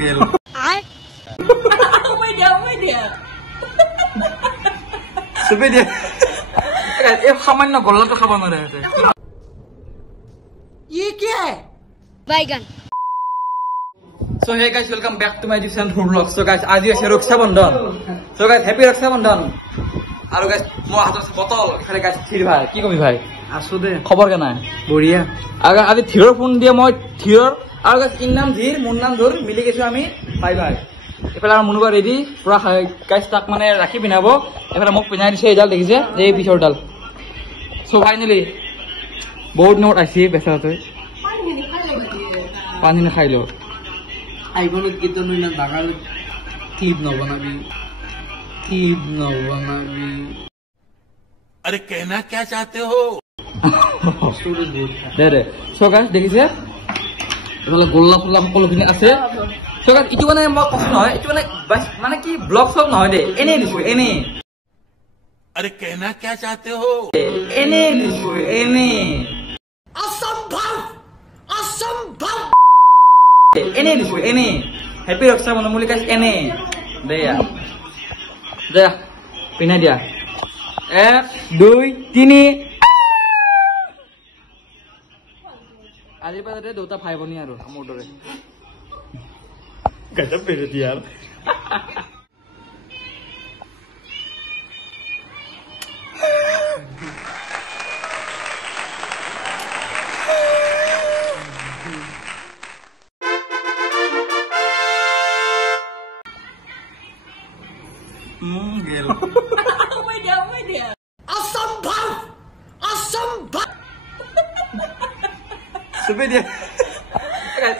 গেল চবে দিয়া এই সামান্য গল্লাটো খাব নোৱাৰে ये क्या है बैगन So hey guys, welcome back to my different food vlog. So guys, আজি আছে ৰক্ষা বন্ধন. So guys, happy ৰক্ষা বন্ধন. আৰু guys, মই হাতত বটল, ইফালে guys থিৰ ভাই. কি কবি ভাই? আছো দে. খবৰ কেনে? বঢ়িয়া. আৰু আজি থিৰৰ ফোন দিয়ে মই থিৰৰ আৰু guys ইন নাম ধীৰ, মোৰ নাম ধৰ মিলি গৈছো আমি ভাই ভাই. ইফালে আৰু মুনুবা ৰেডি পুৰা guys তাক মানে ৰাখি পিনাব. ইফালে মোক পিনাই দিছে এডাল দেখিছে যে এই পিছৰডাল. So finally বহুত নোট আছে বেচাতে. পানী না খাই লো. आईफोन कितना नहीं ना दागा क्लिप न बनाबी अरे कहना क्या चाहते हो दे रे सो गाइस देखिसे এগুলা গোল্লা ফুলা সকলোখিনি আছে সো গাইস ইটো মানে মই কথা নহয় ইটো মানে মানে কি ব্লগ সব নহয় দে এনে দিছো এনে अरे कहना क्या चाहते हो এনে দিছো এনে এনে দিছো এনে হ্যাপি ৰক্ষা বন্ধন বুলি গাইস এনে দেয়া দেয়া পিনা দিয়া 1 2 3 আজি পাতে দুটা ভাই বনি আৰু মোৰ দৰে গজব পেৰে দিয়া গেল চবে দিয়া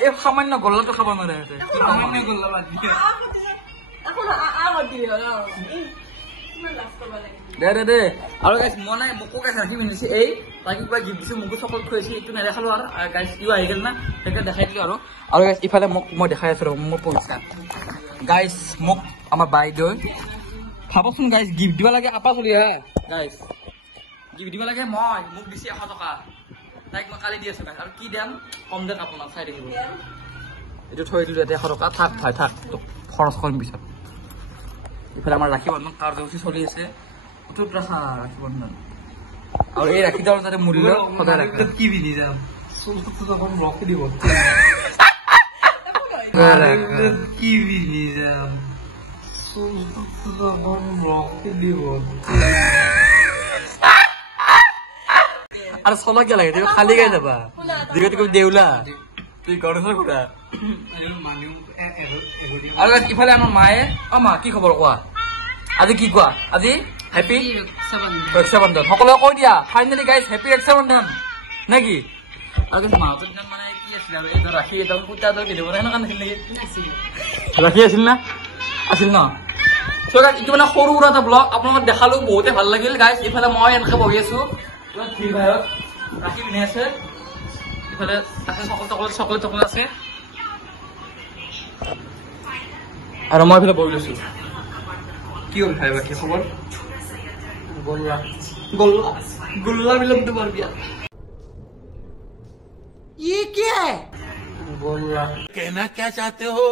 এই সামান্য গল্লাটো খাব নোৱাৰে সামান্য গল্লা দে দে আৰু গাইছ মনে মোকো গাইছ ৰাখি পিন্ধিছে এই তাকে কিবা গিফ্ট দিছো মোকো চকলেট খুৱাইছে এইটো নেদেখালো আৰু গাইছ ইও আহি গেল না সেইকাৰণে দেখাই দিলো আৰু গাইছ ইফালে মোক মই দেখাই আছো মোৰ পইচা গাইছ মোক আমাৰ বাইদেউ ভাবকচোন গাইছ গিফ্ট দিব লাগে আপা চলি হা গাইছ গিফ্ট দিব লাগে মই মোক দিছে 100 টকা তাইক মই কালি দি আছো গাইছ আৰু কি দাম কম দে আপোনাক চাই দেখিব এইটো থৈ দিলো ইয়াতে 100 টকা থাক ভাই থাক খৰচ কৰিম পিছত ইফালে আমাৰ ৰাখি বন্ধন কাৰ্যসূচী চলি আছে উত্তৰ প্ৰচাৰ ৰাখি বন্ধন আৰু এই ৰাখিডাল যাতে মূল্য সদায় ৰাখে কি পিন্ধি যাম চুলটো অকণ ৰখি দিব কি পিন্ধি যাম আৰু চলা কিয় লাগে খালি গাই যাবা যিহেতু তুমি দেউলা তুই গণেশৰ ঘূৰা আৰু ইফালে আমাৰ মায়ে অ মা কি খবৰ কোৱা আজি কি কোৱা আজি হেপী ৰক্ষা বন্ধন সকলোৱে কৈ দিয়া ফাইনেলি গাইজ হেপী ৰক্ষা বন্ধন নে কি আৰু মাহঁতৰ দিনত মানে কি আছিল আৰু এই ৰাখি একদম কুৰ্তাডাল পিন্ধিব সেনেকুৱা নাছিল নেকি ৰাখি আছিল না আছিল ন সো গাইজ এইটো মানে সৰু সুৰা এটা ব্লগ আপোনালোকক দেখালো বহুতে ভাল লাগিল গাইজ ইফালে মই এনেকে বহি আছো ৰাখি পিন্ধি আছে ইফালে আছে চকলেট আছে আৰু মই ইফালে বহি লৈছো কি হ'ল ভাই বাকি খবৰ গোল্লা গোল্লা গোল্লা মিলন তোমার বিয়া ये क्या है গোল্লা कहना क्या चाहते हो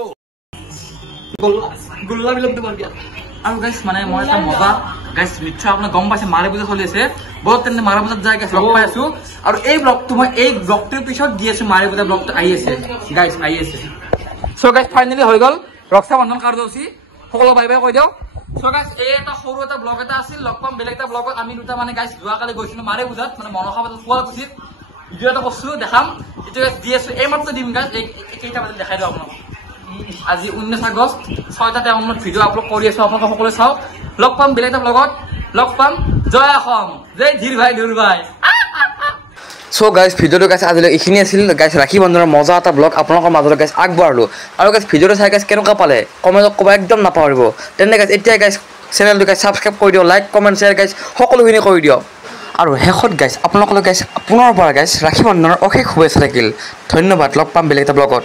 গোল্লা গোল্লা মিলন তোমার বিয়া আৰু গাইস মানে মই এটা মজা গাইস নিশ্চয় আপোনাক গম পাইছে মাৰে বুজা চলি আছে বহুত তেনে মাৰে বুজা যায় গাইস লগ পাই আছো আৰু এই ব্লগটো মই এই ব্লগটোৰ পিছত দি আছো মাৰে বুজা ব্লগটো আহি আছে গাইস আহি আছে সো গাইস ফাইনালি হৈ গল ৰক্ষা বন্ধন কাৰ্যসূচী সকলো বাই বাই কৈ দিও সো গাইস এই এটা সৰু এটা ব্লগ এটা আছিল লগ পাম বেলেগ এটা ব্লগত আমি দুটা মানে গাইস যোৱাকালি গৈছিলো মাৰে বুজাত মানে মনসা বাজাত ফুৱাল কুচিত ভিডিও এটা বস্তু দেখাম এইটো দি আছো এই মাত্ৰ দিম গাইস এইটা বাজে দেখাই দিও আপোনাক আজি 19 আগষ্ট 6টা টাইমত ভিডিও আপলোড কৰি আছো আপোনালোক সকলোৱে চাওক লগ পাম বেলেগ এটা ব্লগত লগ পাম জয় অসম জয় ধীৰ ভাই ধুৰ ভাই সো গাইস ভিডিওটো গাইস আজিলৈ এইখিনি আছিল গাইস ৰাখি বন্ধনৰ মজা এটা ব্লগ আপোনালোকৰ মাজলৈ গাইস আগবঢ়ালো আৰু গাইস ভিডিওটো চাই গাইস কেনেকুৱা পালে কমেণ্টত ক'ব একদম নাপাহৰিব তেনে গাইস এতিয়া গাইস চেনেলটো গাইস সাবস্ক্ৰাইব কৰি দিও লাইক কমেণ্ট শ্বেয়াৰ গাইস সকলোখিনি কৰি দিও আৰু শেষত গাইস আপোনালোকলৈ গাইস পুনৰ পৰা গাইস ৰাখি বন্ধনৰ অশেষ শুভেচ্ছা থাকিল ধন্যবাদ লগ পাম বেলেগ এটা ব্লগত